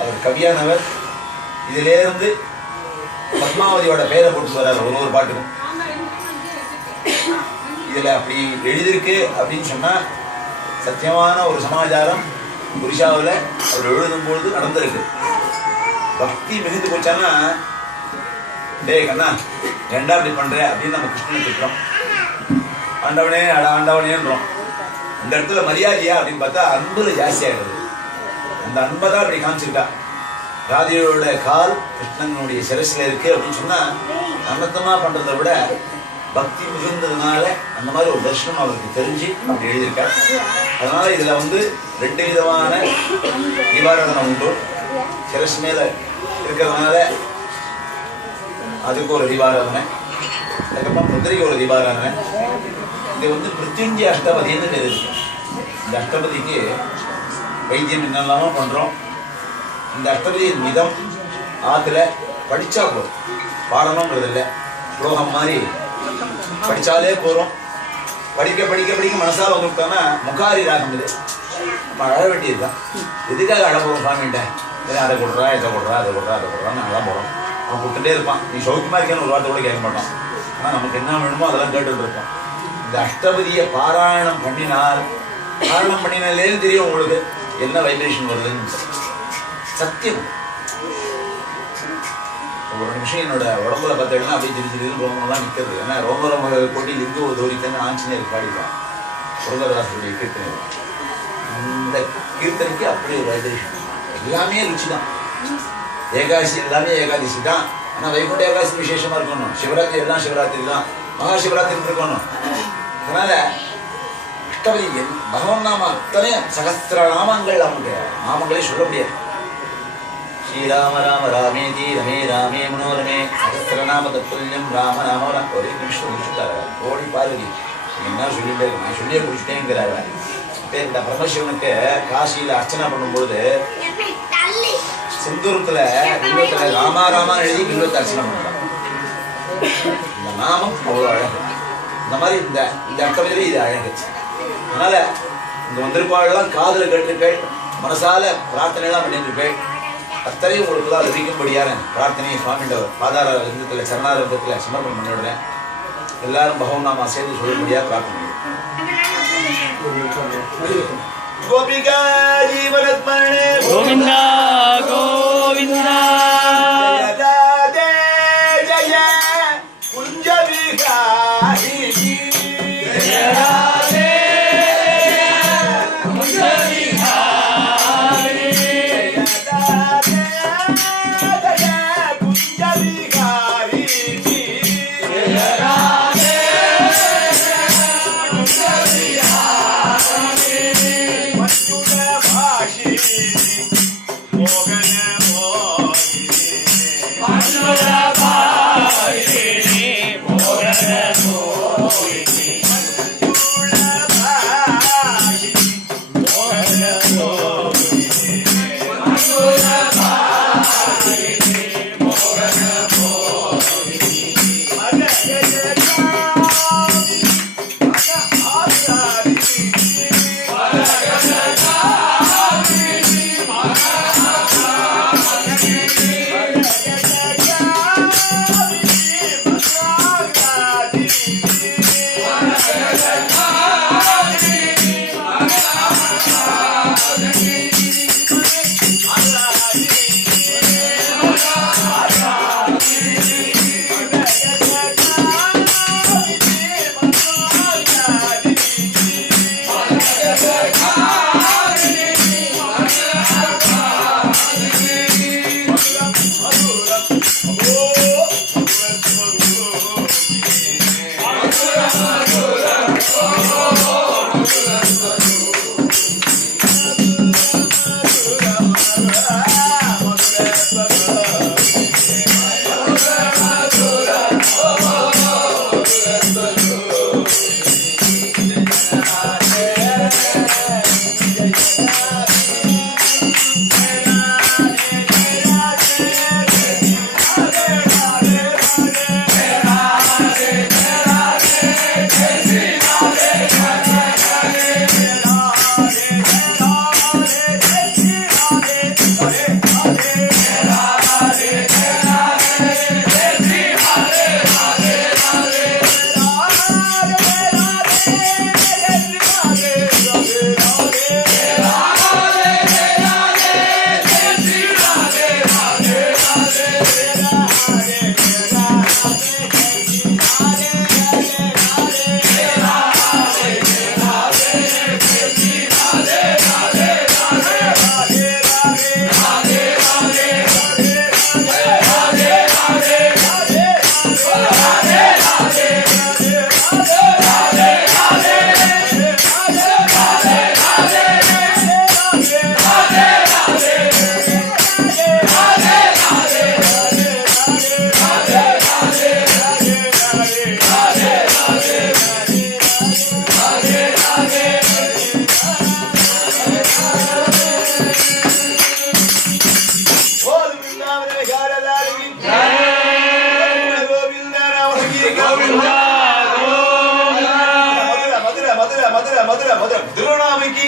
அவர் கவியானவர். இதிலேருந்து பத்மாவதியோட பெயரை போட்டு வர்றாரு ஒரு பாட்டுக்கும். இதில் அப்படி எழுதியிருக்கு அப்படின்னு சொன்னால் சத்தியமான ஒரு சமாச்சாரம் புரிஷாவில் அவர் எழுதும்பொழுது நடந்திருக்கு. பக்தி மிகுந்து போச்சான்னா, டே கண்ணா ஏண்டா அப்படி பண்ணுற அப்படின்னு நம்ம கிருஷ்ணனை திட்டுறோம். ஆண்டவனே ஆண்டவனேன்றோம். இந்த இடத்துல மரியாதையா அப்படின்னு பார்த்தா அன்புல ஜாஸ்தியாகிடுது. அந்த அன்பை தான் அப்படி காமிச்சிருக்கா. ராதியோட கால் கிருஷ்ணனுடைய சிரசில் இருக்கு அப்படின்னு சொன்னால் அன்னத்தமாக பண்ணுறதை விட பக்தி மிகுந்ததுனால அந்த மாதிரி ஒரு தர்ஷனம் அவருக்கு தெரிஞ்சு அப்படி எழுதியிருக்கார். அதனால இதில் 2 விதமான தீபாராதனை உண்டு. சிரஸ் மேலே இருக்கிறதுனால அதுக்கு ஒரு தீபாராதனை, அதுக்கப்புறம் முதிரைக்கு ஒரு தீபாராதனை. இது மிருத்யுஞ்சய அஷ்டபதின்னு பேர் இருக்கு. இந்த அஷ்டபதிக்கு வைத்தியம் என்னெல்லாமோ பண்ணுறோம். இந்த அஷ்டபதியின் மிதம் ஆற்றுல படித்தா போதும், பாடணுங்கிறது இல்லை. ஸ்லோகம் மாதிரி படித்தாலே போகிறோம். படிக்க படிக்க படிக்க மனசாக வந்துவிட்டோன்னா முகாரி ராகம் இது. நம்ம அழ வேண்டியதுதான். எதுக்காக அழ போகிறோம் சாமிகிட்ட? அதை கொடுறா இதை கொடுறா அதை கொடுறா அதை கொடுறான்னு நல்லா போகிறோம். அவன் கொடுத்துட்டே இருப்பான். நீ சௌக்கியமாக இருக்கேன்னு ஒரு வார்த்தை கூட கேட்க மாட்டான். ஆனால் நமக்கு என்ன வேணுமோ அதெல்லாம் கேட்டுட்டு இருப்போம். இந்த அஷ்டபதியை பாராயணம் பண்ணினாலே தெரியும் உங்களுக்கு என்ன வைப்ரேஷன் வருதுன்னு. சத்தியம். ஒரு நிமிஷம் என்னோட உடம்புல பார்த்தீங்கன்னா அப்படியே திடீர்னு ரோமெல்லாம் நிற்கிறது. ஏன்னா ரோமரம் போட்டி லிங்க தோரித்தன்னு ஆஞ்சநேயர் பாடிப்பான். முருகதாசுடைய கீர்த்தனை. இந்த கீர்த்தனைக்கு அப்படியே ஒரு வைப்ரேஷன். எல்லாமே ருச்சி தான். ஏகாதசி எல்லாமே ஏகாதசி தான். ஆனால் வைகுண்ட ஏகாதசி விசேஷமாக இருக்கணும். சிவராத்திரி எல்லாம் சிவராத்திரி தான். மகா சிவராத்திரி இருக்கணும். அதனால அஷ்டபதி பகவான் நாம அத்தனை சகஸ்திர நாமங்கள் அவனுடைய நாமங்களே சொல்ல முடியாது. ஸ்ரீராம ராம ராமேதி ரமே ராமே மனோரமே சகஸ்திரநாம தத்துல்யம் ராம நாம ஒரே நிமிஷம் முடிச்சுட்டாரு. ஓடி பார்வதி என்ன சொல்லிட்டே இருக்கு, நான் சொல்லியே முடிச்சுட்டேங்கிறாரு. பேருந்த பரமசிவனுக்கு காசியில் அர்ச்சனை பண்ணும்பொழுது சிந்தூரத்தில் வில்வத்தில் ராமாராமான்னு எழுதி வில்வத்தை அர்ச்சனை பண்ணுறாங்க. இந்த நாமம் அவ்வளோ அழகு. இந்த மாதிரி இந்த அர்த்தத்திலே இது அழகு. அதனால இங்கே வந்திருப்பாளெல்லாம் காதில் கேட்டிருப்பேன், மனசால பிரார்த்தனைலாம் பண்ணியிருப்பேன். அத்தனையும் உங்களுக்கு தான் லபிக்கும்படியான பிரார்த்தனையை சுவாமியோட பாதார ரங்கத்தில் சரணார ரங்கத்தில் சமர்ப்பணம் பண்ணிவிடுறேன். எல்லாரும் பகவான் நாமா சேர்ந்து சொல்லும்படியாக பிரார்த்தனை. கோபிகா ஜீவனஸ்மரணே கோவிந்தா கோவிந்தா ஜய குஞ்ச விகாரி மதுரை மதுரை திருவண்ணாமைக்கு